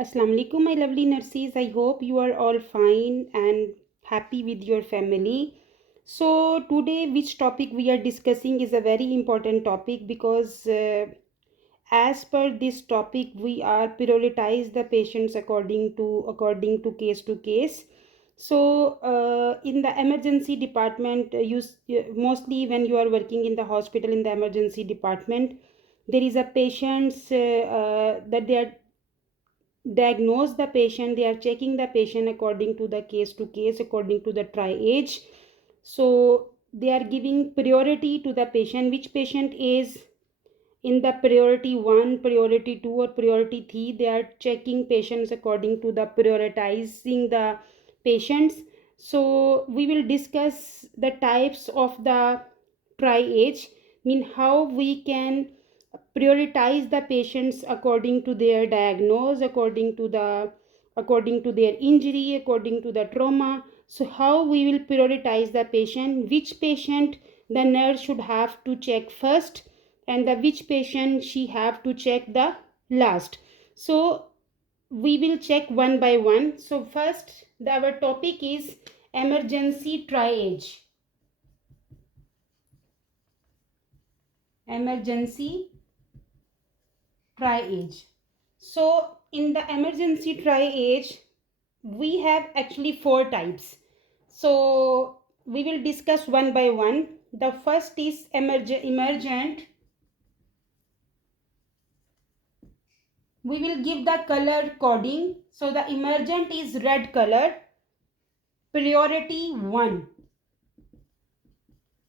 Assalamu alaikum, my lovely nurses. I hope you are all fine and happy with your family. So, today, which topic we are discussing is a very important topic because, as per this topic, we are prioritize the patients according to case to case. So, in the emergency department, mostly when you are working in the hospital in the emergency department, there is a patients that they are diagnose the patient, they are checking the patient according to the case to case, according to the triage. So they are giving priority to the patient, which patient is in the priority 1, priority 2 or priority 3. They are checking patients according to the prioritizing the patients. So we will discuss the types of the triage, mean how we can prioritize the patients according to their diagnosis, according to their injury, according to the trauma. So how we will prioritize the patient, which patient the nurse should have to check first, and the which patient she have to check the last. So we will check one by one. So first, our topic is emergency triage. Emergency triage. So in the emergency triage, we have actually four types. So we will discuss one by one. The first is emergent. We will give the color coding. So the emergent is red color. Priority 1.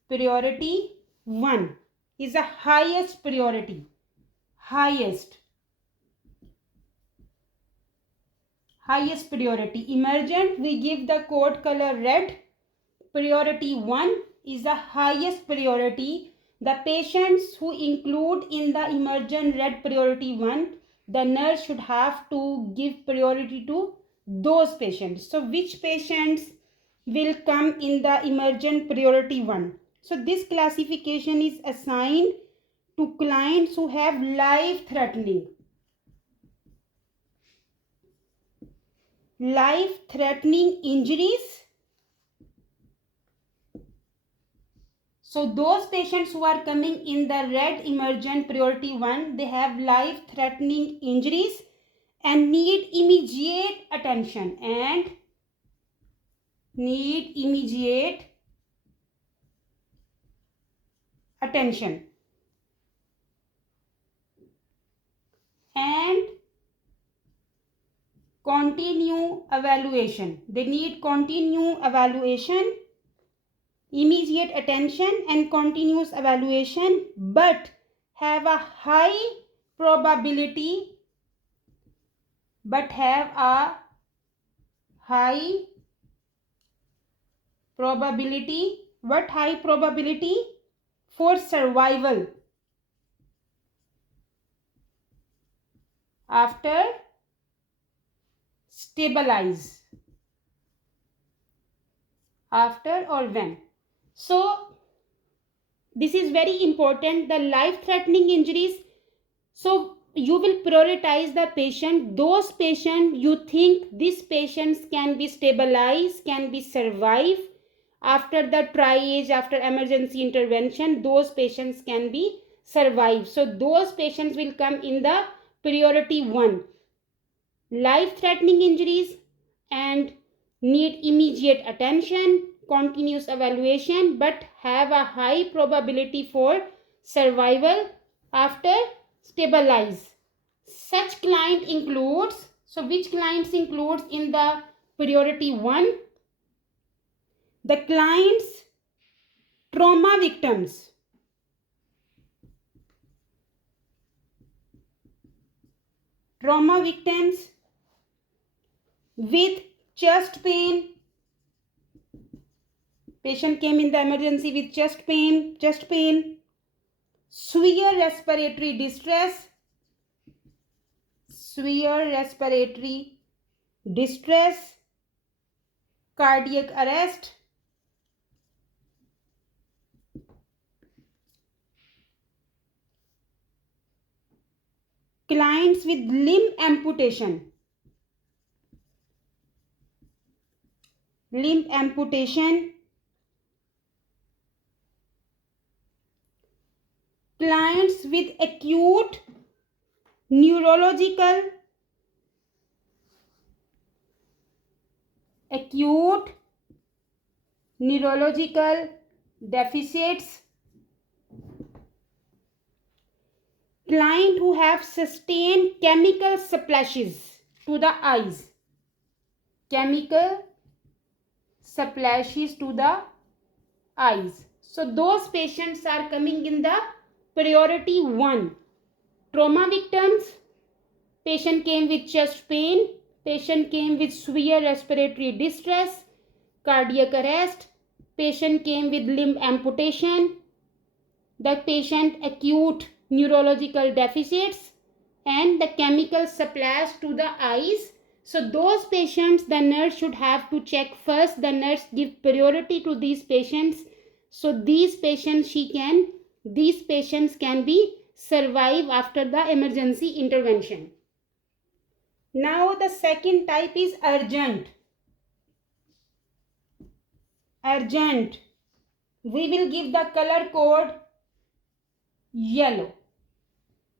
Priority 1 is the highest priority. Highest priority. Emergent, we give the code color red. Priority 1 is the highest priority. The patients who include in the emergent red priority 1, the nurse should have to give priority to those patients. So which patients will come in the emergent priority 1? So this classification is assigned to clients who have life threatening injuries. So those patients who are coming in the red emergent priority 1, they have life threatening injuries and need immediate attention and continue evaluation. They need continue evaluation, immediate attention and continuous evaluation, but have a high probability for survival after stabilize, after or when. So this is very important, the life threatening injuries. So you will prioritize the patient, those patients you think these patients can be stabilized, can be survive after the triage, after emergency intervention, those patients can be survive. So those patients will come in the priority 1, life threatening injuries and need immediate attention, continuous evaluation, but have a high probability for survival after stabilize. Such client includes, so which clients includes in the priority 1? The clients trauma victims, with chest pain. Patient came in the emergency with chest pain, severe respiratory distress, cardiac arrest, clients with limb amputation, limb amputation, clients with neurological acute neurological deficits, client who have sustained chemical splashes to the eyes, chemical splashes to the eyes. So those patients are coming in the priority 1. Trauma victims, patient came with chest pain, patient came with severe respiratory distress, cardiac arrest, patient came with limb amputation, the patient acute neurological deficits, and the chemical splash to the eyes. So those patients, the nurse should have to check first. The nurse give priority to these patients. So these patients can be survive after the emergency intervention. Now the second type is urgent. Urgent. We will give the color code yellow.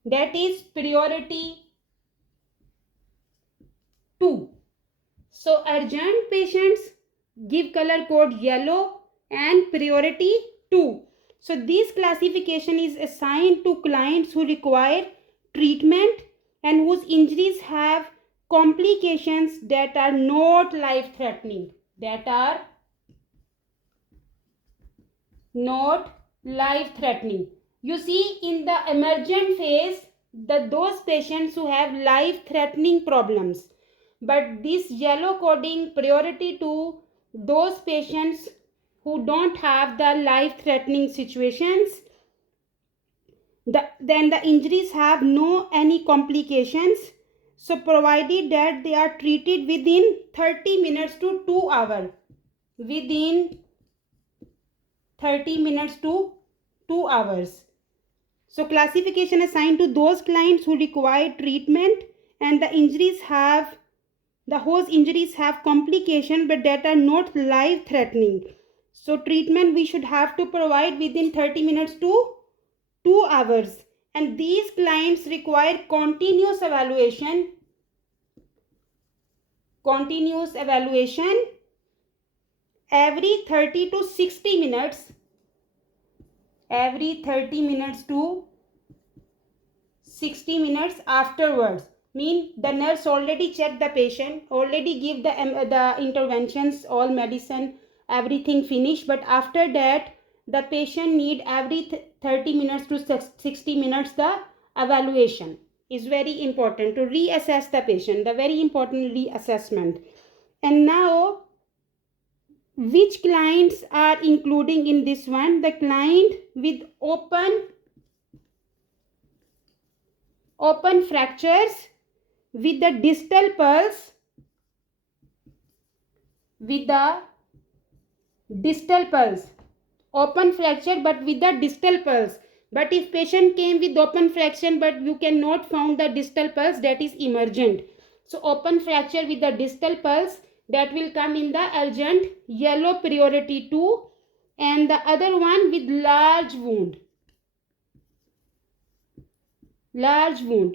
That is priority 2. So urgent patients give color code yellow and priority 2. So this classification is assigned to clients who require treatment and whose injuries have complications that are not life threatening. That are not life threatening. You see, in the emergent phase, those patients who have life threatening problems, but this yellow coding priority to those patients who don't have the life threatening situations, then the injuries have no any complications, so provided that they are treated within 30 minutes to 2 hours, within 30 minutes to 2 hours. So classification assigned to those clients who require treatment and whose injuries have complications but that are not life threatening. So treatment we should have to provide within 30 minutes to 2 hours. And these clients require continuous evaluation every 30 to 60 minutes, every 30 minutes to 60 minutes afterwards. Mean the nurse already checked the patient, already give the interventions, all medicine, everything finished, but after that the patient need every 30 minutes to 60 minutes the evaluation is very important to reassess the patient, the very important reassessment. And now which clients are including in this one? The client with open fractures with the distal pulse, open fracture but with the distal pulse. But if patient came with open fracture but you cannot found the distal pulse, that is emergent. So open fracture with the distal pulse, that will come in the urgent, yellow priority 2, and the other one with large wound.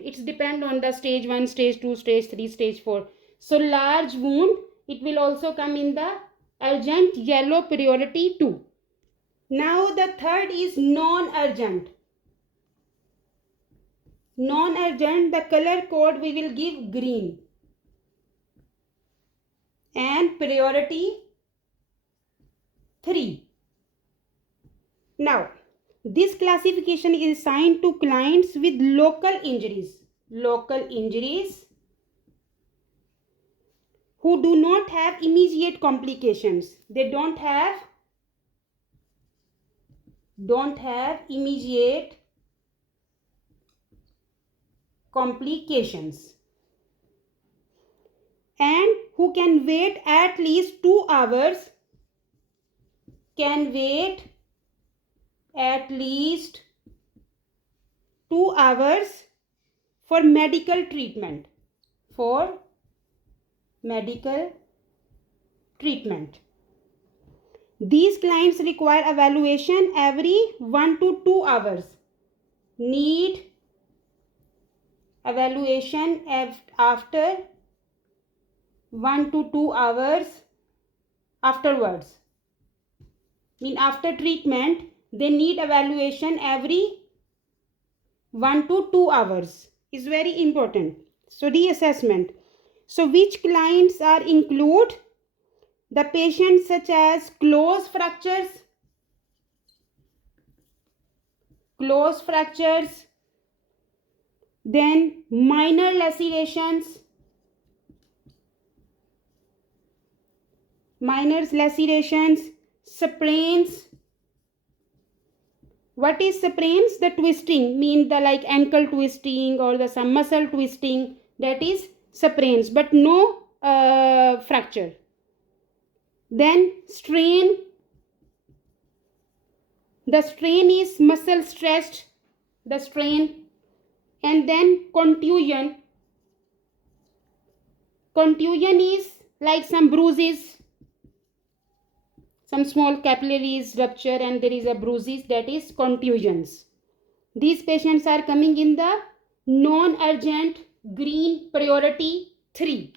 It's depend on the stage 1, stage 2, stage 3, stage 4. So large wound, it will also come in the urgent, yellow priority 2. Now the third is non-urgent. Non-urgent, the color code we will give green and priority 3. Now this classification is assigned to clients with local injuries who do not have immediate complications. They don't have immediate complications and who can wait at least 2 hours, for medical treatment, These clients require evaluation every 1 to 2 hours. Need evaluation after 1 to 2 hours afterwards. After treatment, they need evaluation every 1 to 2 hours. Is very important. So reassessment. So which clients are include? The patients such as closed fractures, then minor lacerations, sprains. What is sprains? The twisting, the like ankle twisting or the some muscle twisting, that is sprains, but no fracture. Then strain. The strain is muscle stretched, the strain. And then contusion. Contusion is like some bruises, some small capillaries rupture and there is a bruises, that is contusions. These patients are coming in the non-urgent green priority 3.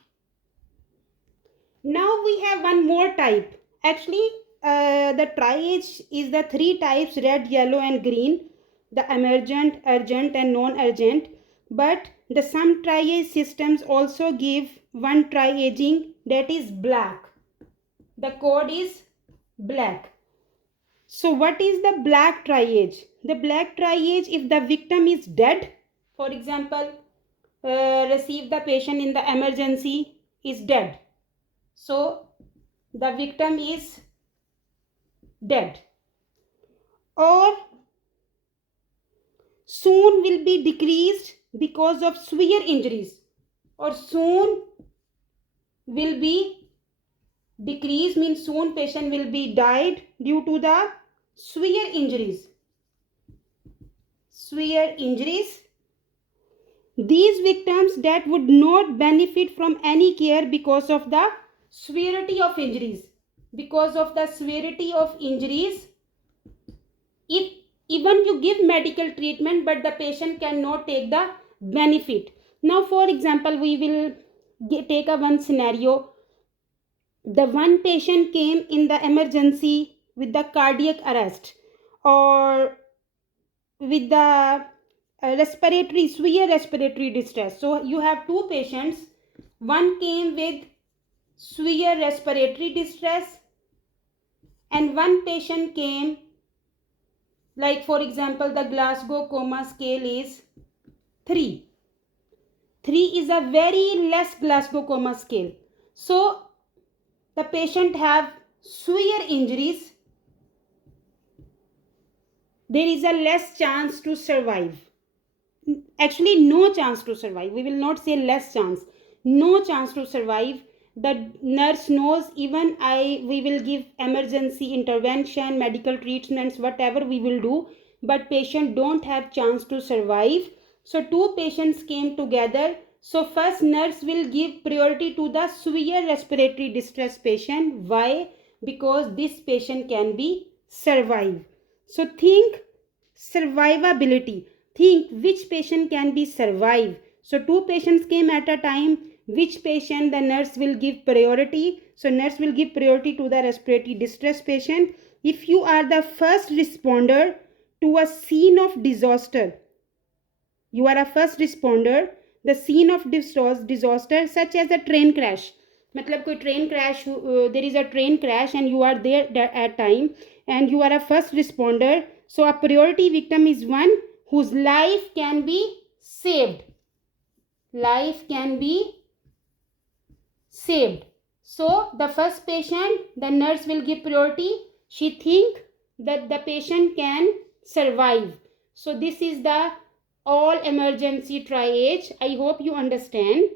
Now we have one more type. Actually, the triage is the 3 types: red, yellow and green. The emergent, urgent and non-urgent. But the some triage systems also give one triaging, that is black. The code is black. So what is the black triage? The black triage, if the victim is dead, for example, receive the patient in the emergency, is dead. So the victim is dead, or soon will be decreased because of severe injuries, or soon will be decreased means soon patient will be died due to the severe injuries. These victims that would not benefit from any care because of the severity of injuries. If even you give medical treatment but the patient cannot take the benefit. Now for example, we will take one scenario. The one patient came in the emergency with the cardiac arrest or with the severe respiratory distress. So you have 2 patients. One came with severe respiratory distress and one patient came, like for example, the Glasgow coma scale is 3. 3 is a very less Glasgow coma scale. So the patient have severe injuries. There is a less chance to survive. Actually, no chance to survive. We will not say less chance. No chance to survive. The nurse knows even we will give emergency intervention, medical treatments, whatever we will do, but patient don't have chance to survive. So 2 patients came together. So first nurse will give priority to the severe respiratory distress patient. Why? Because this patient can be survive. So think survivability. Think which patient can be survive. So 2 patients came at a time. Which patient the nurse will give priority? So nurse will give priority to the respiratory distress patient. If you are the first responder to a scene of disaster, you are a first responder, the scene of disaster such as a train crash. मतलब कोई train crash, there is a train crash and you are there at time and you are a first responder. So a priority victim is one whose life can be saved. So the first patient, the nurse will give priority. She think that the patient can survive. So this is the all emergency triage. I hope you understand.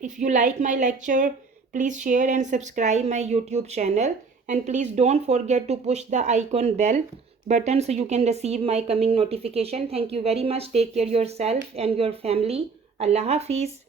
If you like my lecture, please share and subscribe my YouTube channel. And please don't forget to push the icon bell button so you can receive my coming notification. Thank you very much. Take care of yourself and your family. Allah Hafiz.